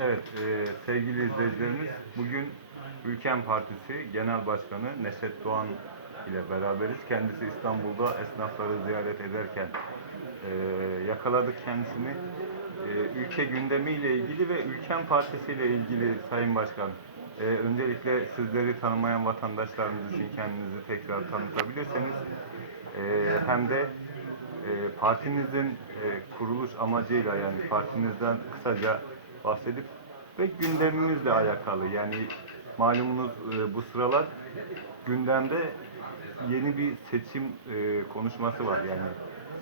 Evet, e, sevgili izleyicilerimiz, bugün Ülken Partisi Genel Başkanı Neşet Doğan ile beraberiz. Kendisi İstanbul'da esnafları ziyaret ederken e, yakaladık kendisini. E, ülke gündemiyle ilgili ve Ülken Partisi ile ilgili Sayın Başkan, e, öncelikle sizleri tanımayan vatandaşlarımız için kendinizi tekrar tanıtabilirseniz e, hem de e, partinizin e, kuruluş amacıyla yani partinizden kısaca bahsedip ve gündemimizle alakalı yani malumunuz e, bu sıralar gündemde yeni bir seçim e, konuşması var yani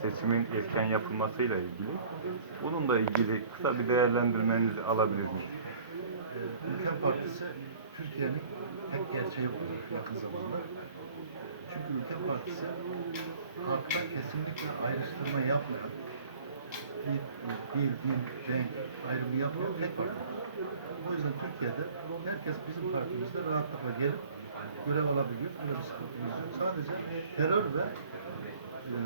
seçimin erken yapılmasıyla ilgili. Bununla ilgili kısa bir değerlendirmenizi alabilir miyim? Ülken Partisi Türkiye'nin tek gerçeği bu yakın zamanda. Çünkü Ülken Partisi halkta kesinlikle ayrıştırma yapmayan, bir dil, din, renk ayrımı yapmayan tek parti. O yüzden Türkiye'de herkes bizim partimizde rahatlıkla gelip görev alabiliyor. Öyle bir sıkıntımız yok. Sadece terör ve e,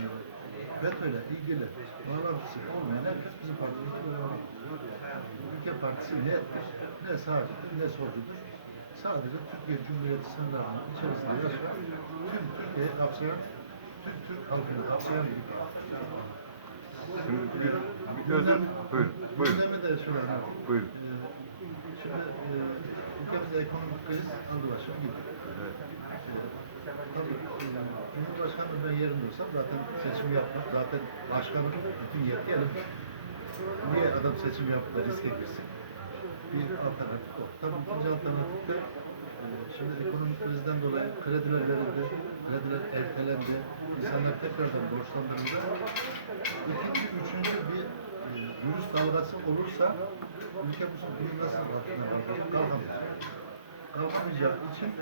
FETÖ'yle ilgili bağlantısı olmayan herkes bizim partimizde görev alabiliyor. Ülke Partisi ne etmiş, ne sağcıdır, ne solcudur. Sadece Türkiye Cumhuriyeti sınırlarının içerisinde yaşayan, tüm Türkiye'yi kapsayan, tüm Türk halkını kapsayan bir parti. Şimdi bir, bir özür, buyurun, buyurun, Gündemi de şöyle buyurun. Ee, Şimdi e, ülkemizde ekonomik kriz aldı başım gidiyor. Evet. Tabii e, Cumhurbaşkanı ben yerimde olsam zaten seçim yapmak, zaten başkanın bütün yetki elimde. Niye adam seçim yapıp da riske girsin? Bir alternatif o. Tabii ikinci alternatif de e, şimdi ekonomik krizden dolayı krediler verildi, krediler ertelendi, insanlar tekrardan borçlandırıldı. İkinci, üçüncü bir e, virüs dalgası olursa ülke bu nasıl kalkamayacak. Kalkamayacağı için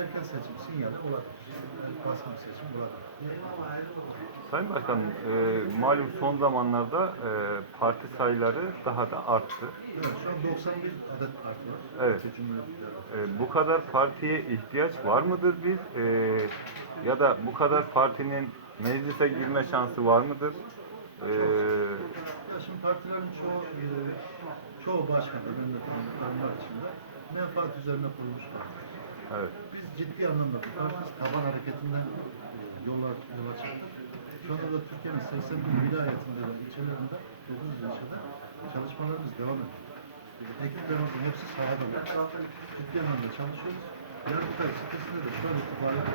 erken seçim sinyali olabilir. Yani baskın seçim olabilir. Sayın Başkanım, e, malum son zamanlarda e, parti sayıları daha da arttı. Evet, şu an 91 adet parti var. Evet. E, bu kadar partiye ihtiyaç var mıdır bir? E, ya da bu kadar partinin meclise girme şansı var mıdır? E, Ya şimdi partilerin çoğu, e, çoğu başkan, önemli içinde menfaat üzerine kurulmuş partiler. evet. Biz ciddi anlamda bu partiz taban hareketinden e, yola, yola çıktık. Şu anda da Türkiye'nin 81 vilayetinde ve ilçelerinde 9 ilçede çalışmalarımız devam ediyor. Ekiplerimizin hepsi sahada var. Ciddi anlamda çalışıyoruz. Yargıtay sitesinde de şöyle itibaren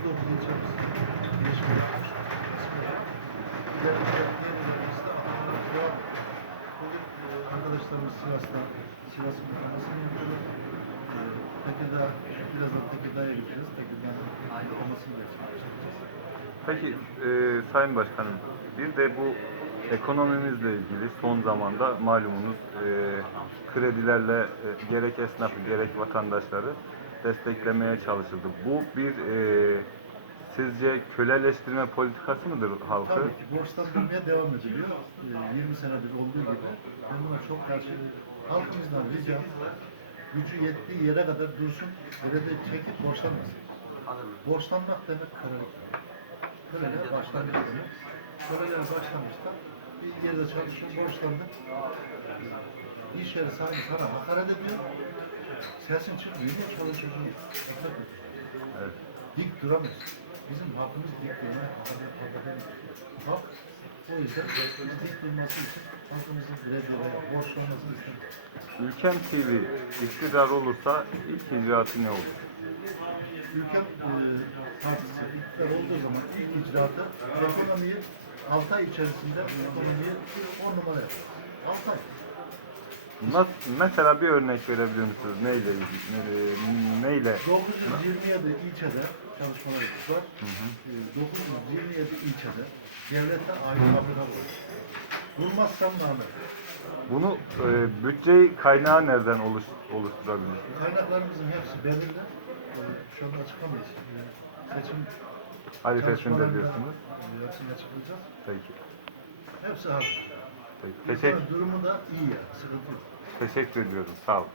39 ilçemiz gelişme e, arkadaşlarımız Sivas'ta, Sivas'ın muhtemelen yapıyorlar. E, Tekirdağ, birazdan Tekirdağ'a gideceğiz. Tekirdağ'ın aynı olmasını bekliyoruz. Peki e, Sayın Başkanım, bir de bu ekonomimizle ilgili son zamanda malumunuz e, kredilerle e, gerek esnafı gerek vatandaşları desteklemeye çalışıldı. Bu bir e, sizce köleleştirme politikası mıdır halkı? Tabii ki borçlandırmaya devam ediliyor. Ee, 20 senedir olduğu gibi. Ben buna çok karşıyım. Halkımızdan ricam gücü yettiği yere kadar dursun, kredi çekip borçlanmasın. Borçlanmak demek kölelik. Köleliğe başlangıç demek. Köleliğe başlamışta bir yerde çalışıyor, borçlandı. İş yeri sahibi sana hakaret ediyor. Sesin çıkmıyor, çalışıyorsun? Evet. dik duramaz. Bizim halkımız dik durmaya Halk o yüzden dik durması için halkımızın grevi ve borçlanmasını istemiyor. Ülkem TV iktidar olursa ilk icraatı ne olur? Ülkem e, partisi iktidar olduğu zaman ilk icraatı ekonomiyi 6 ay içerisinde ekonomiyi 10 numara yapar. 6 ay. Nasıl, mesela bir örnek verebilir misiniz? Neyle ilgili? ne- Neyle? 927 ilçede çalışmalarımız var. E, 927 ilçede devlete ait fabrika var. Bulmazsam namet. Bunu e, bütçe kaynağı nereden oluş, oluşturabilir? Kaynaklarımızın hepsi belirli. Ee, Şu anda açıklamayız. Ee, Seçim Harifesinde çalışmalarında, diyorsunuz. e, Hepsini açıklayacağız. Peki. Hepsi hazır. Peki. Teşekkür, durumu da iyi yani. Sıkıntı yok. teşekkür ediyorum. Sağ olun.